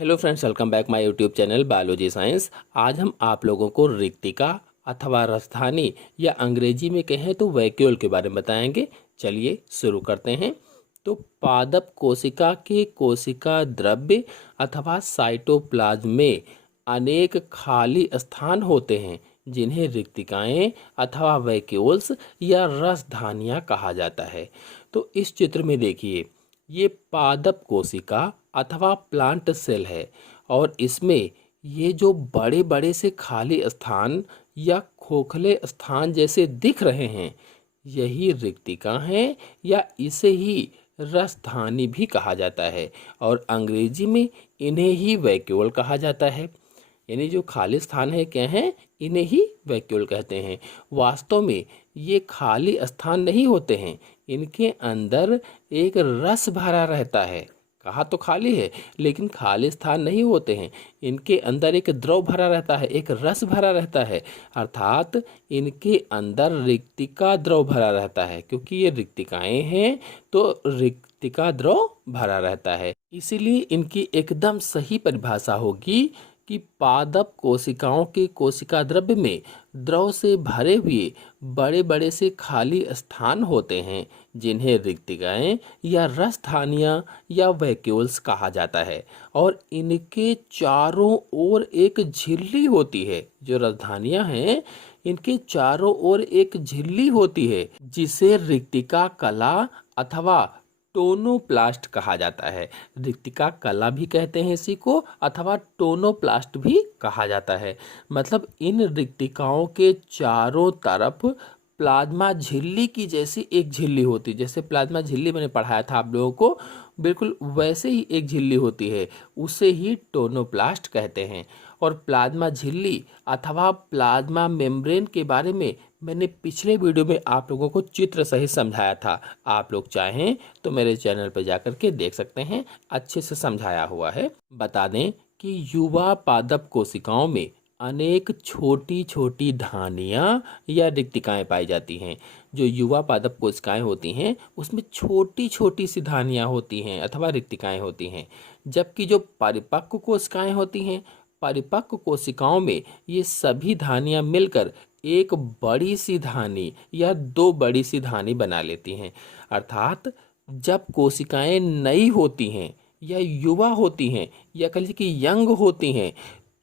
Hello friends, welcome back my YouTube channel biology science. आज हम आप लोगों को रिक्तिका अथवा राजधानी या अंग्रेजी में कहें तो वैक्यूल के बारे में बताएंगे। चलिए शुरू करते हैं। तो पादप कोशिका के कोशिका द्रव्य अथवा साइटोप्लाज्म में अनेक खाली स्थान होते हैं जिन्हें रिक्तिकाएं अथवा वैक्यूल्स या रसधानियां कहा जाता है। तो इस चित्र में देखिए, ये पादप कोशिका अथवा प्लांट सेल है और इसमें ये जो बड़े बड़े से खाली स्थान या खोखले स्थान जैसे दिख रहे हैं, यही रिक्तिका हैं या इसे ही रसधानी भी कहा जाता है और अंग्रेजी में इन्हें ही वैक्यूल कहा जाता है। यानी जो खाली स्थान है क्या है, इन्हें ही वैक्यूल कहते हैं। वास्तव में ये खाली स्थान नहीं होते हैं, इनके अंदर एक रस भरा रहता है। कहा तो खाली है लेकिन खाली स्थान नहीं होते हैं, इनके अंदर एक द्रव भरा रहता है, एक रस भरा रहता है। अर्थात इनके अंदर रिक्तिका द्रव भरा रहता है। क्योंकि ये रिक्तिकाएं हैं तो रिक्तिका द्रव भरा रहता है। इसीलिए इनकी एकदम सही परिभाषा होगी कि पादप कोशिकाओं के कोशिका द्रव्य में द्रव से भरे हुए बड़े बड़े से खाली स्थान होते हैं जिन्हें रिक्तिकाएं या रसधानियां या वैक्यूल्स कहा जाता है। और इनके चारों ओर एक झिल्ली होती है। जो रसधानियां हैं, इनके चारों ओर एक झिल्ली होती है जिसे रिक्तिका कला अथवा टोनोप्लास्ट कहा जाता है। रिक्तिका कला भी कहते हैं इसी को, अथवा टोनोप्लास्ट भी कहा जाता है। मतलब इन रिक्तिकाओं के चारों तरफ प्लाज्मा झिल्ली की जैसी एक झिल्ली होती, जैसे प्लाज्मा झिल्ली मैंने पढ़ाया था आप लोगों को, बिल्कुल वैसे ही एक झिल्ली होती है, उसे ही टोनोप्लास्ट कहते हैं। और प्लाज्मा झिल्ली अथवा प्लाज्मा मेम्ब्रेन के बारे में मैंने पिछले वीडियो में आप लोगों को चित्र सहित समझाया था। आप लोग चाहें तो मेरे चैनल पर जाकर के देख सकते हैं, अच्छे से समझाया हुआ है। बता दें कि युवा पादप कोशिकाओं में अनेक छोटी छोटी धानियाँ या रिक्तिकाएं पाई जाती हैं। जो युवा पादप कोशिकाएं होती हैं उसमें छोटी छोटी सी धानियाँ होती हैं अथवा रिक्तिकाएं होती हैं। जबकि जो परिपक्व कोशिकाएं होती हैं, परिपक्व कोशिकाओं में ये सभी धानियाँ मिलकर एक बड़ी सी धानी या दो बड़ी सी धानी बना लेती हैं। अर्थात जब कोशिकाएं नई होती हैं या युवा होती हैं या कह लीजिए कि यंग होती हैं,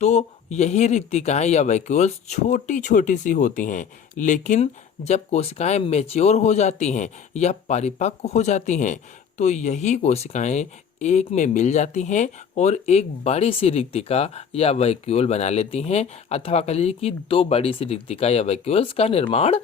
तो यही रिक्तिकाएं या वैक्यूल्स छोटी छोटी सी होती हैं। लेकिन जब कोशिकाएं मैच्योर हो जाती हैं या परिपक्व हो जाती हैं, तो यही कोशिकाएं एक में मिल जाती हैं और एक बड़ी सी रिक्तिका या वैक्यूल बना लेती हैं, अथवा कह लीजिए कि दो बड़ी सी रिक्तिका या वैक्यूल्स का निर्माण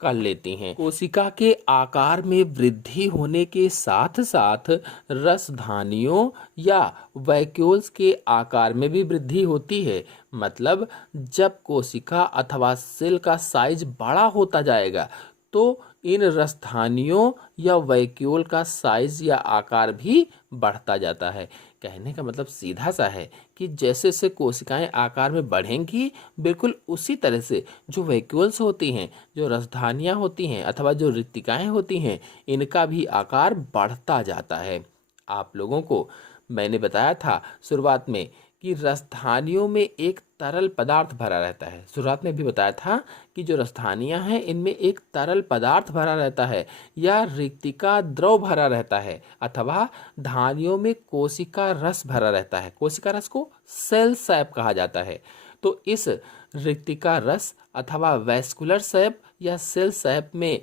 कर लेती हैं। कोशिका के आकार में वृद्धि होने के साथ साथ रसधानियों या वैक्यूल्स के आकार में भी वृद्धि होती है। मतलब जब कोशिका अथवा सेल का साइज बड़ा होता जाएगा तो इन रसधानियों या वैक्यूल का साइज या आकार भी बढ़ता जाता है। कहने का मतलब सीधा सा है कि जैसे जैसे कोशिकाएं आकार में बढ़ेंगी, बिल्कुल उसी तरह से जो वैक्यूल्स होती हैं, जो रसधानियां होती हैं अथवा जो रिक्तिकाएं होती हैं, इनका भी आकार बढ़ता जाता है। आप लोगों को मैंने बताया था शुरुआत में कि रसधानियों में एक तरल पदार्थ भरा रहता है। शुरुआत में भी बताया था कि जो रसधानियां हैं इनमें एक तरल पदार्थ भरा रहता है या रिक्तिका द्रव भरा रहता है, अथवा धानियों में कोशिका रस भरा रहता है। कोशिका रस को सेल सैप कहा जाता है। तो इस रिक्तिका रस अथवा वैस्कुलर सैप या सेल सैप में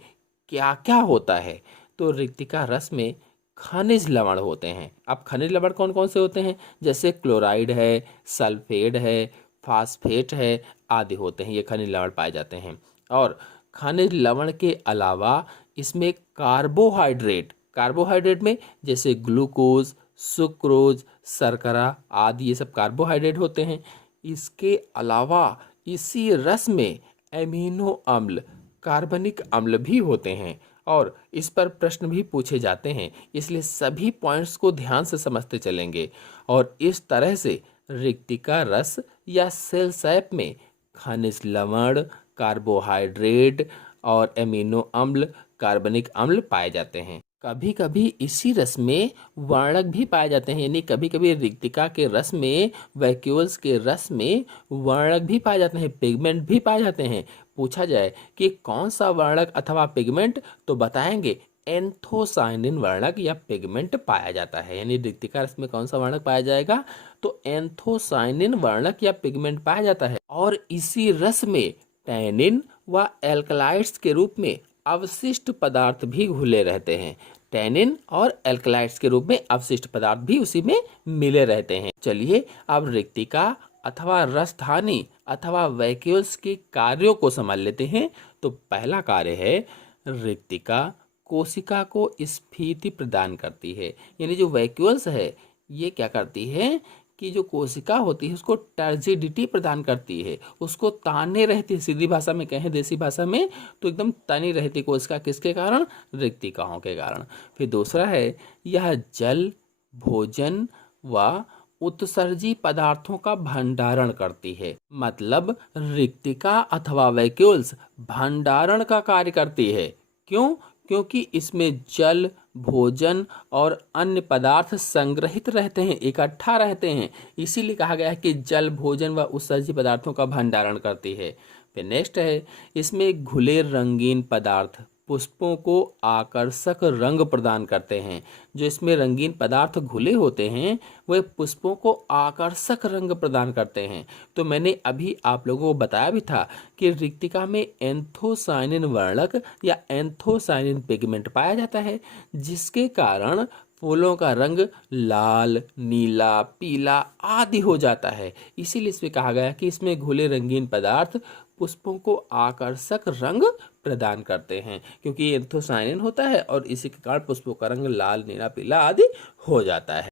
क्या क्या होता है? तो रिक्तिका रस में खनिज लवण होते हैं। अब खनिज लवण कौन कौन से होते हैं? जैसे क्लोराइड है, सल्फेट है, फास्फेट है आदि होते हैं, ये खनिज लवण पाए जाते हैं। और खनिज लवण के अलावा इसमें कार्बोहाइड्रेट में जैसे ग्लूकोज, सुक्रोज, शर्करा आदि ये सब कार्बोहाइड्रेट होते हैं। इसके अलावा इसी रस में एमिनो अम्ल, कार्बनिक अम्ल भी होते हैं और इस पर प्रश्न भी पूछे जाते हैं, इसलिए सभी पॉइंट्स को ध्यान से समझते चलेंगे। और इस तरह से रिक्तिका रस या सेल सैप में खनिज लवण, कार्बोहाइड्रेट और एमिनो अम्ल, कार्बनिक अम्ल पाए जाते हैं। कभी कभी इसी रस में वर्णक भी पाए जाते हैं, यानी कभी कभी रिक्तिका के रस में, वैक्यूल्स के रस में वर्णक भी पाए जाते हैं, पिगमेंट भी पाए जाते हैं। पूछा जाए कि कौन सा वर्णक अथवा पिगमेंट, तो बताएंगे एंथोसायनिन वर्णक या पिगमेंट पाया जाता है। यानी रिक्तिका रस में कौन सा वर्णक पाया जाएगा, तो एंथोसायनिन वर्णक या पिगमेंट पाया जाता है। और इसी रस में टैनिन व एल्कलाइड्स के रूप में अवशिष्ट पदार्थ भी घुले रहते हैं। टैनिन और एल्कलाइड्स के रूप में अवशिष्ट पदार्थ भी उसी में मिले रहते हैं। चलिए अब रिक्तिका अथवा रसधानी अथवा वैक्यूल्स के कार्यों को समझ लेते हैं। तो पहला कार्य है, रिक्तिका कोशिका को स्फीति प्रदान करती है। यानी जो वैक्यूल्स है ये क्या करती है कि जो कोशिका होती है उसको टर्जिडिटी प्रदान करती है, उसको ताने रहती है। सीधी भाषा में कहें, देसी भाषा में, तो एकदम तनी रहती कोशिका, किसके कारण, रिक्तिकाओं के कारण। फिर दूसरा है, यह जल, भोजन व उत्सर्जी पदार्थों का भंडारण करती है। मतलब रिक्तिका अथवा वैक्यूल्स भंडारण का कार्य करती है। क्यों? क्योंकि इसमें जल, भोजन और अन्य पदार्थ संग्रहित रहते हैं, इकट्ठा रहते हैं, इसीलिए कहा गया है कि जल, भोजन व उत्सर्जी पदार्थों का भंडारण करती है। फिर नेक्स्ट है, इसमें घुले रंगीन पदार्थ पुष्पों को आकर्षक रंग प्रदान करते हैं। जो इसमें रंगीन पदार्थ घुले होते हैं वे पुष्पों को आकर्षक रंग प्रदान करते हैं। तो मैंने अभी आप लोगों को बताया भी था कि रिक्तिका में एंथोसायनिन वर्णक या एंथोसायनिन पिगमेंट पाया जाता है, जिसके कारण फूलों का रंग लाल, नीला, पीला आदि हो जाता है। इसीलिए इसमें कहा गया कि इसमें घुले रंगीन पदार्थ पुष्पों को आकर्षक रंग प्रदान करते हैं, क्योंकि ये एंथोसायनिन होता है और इसी के कारण पुष्पों का रंग लाल, नीला, पीला आदि हो जाता है।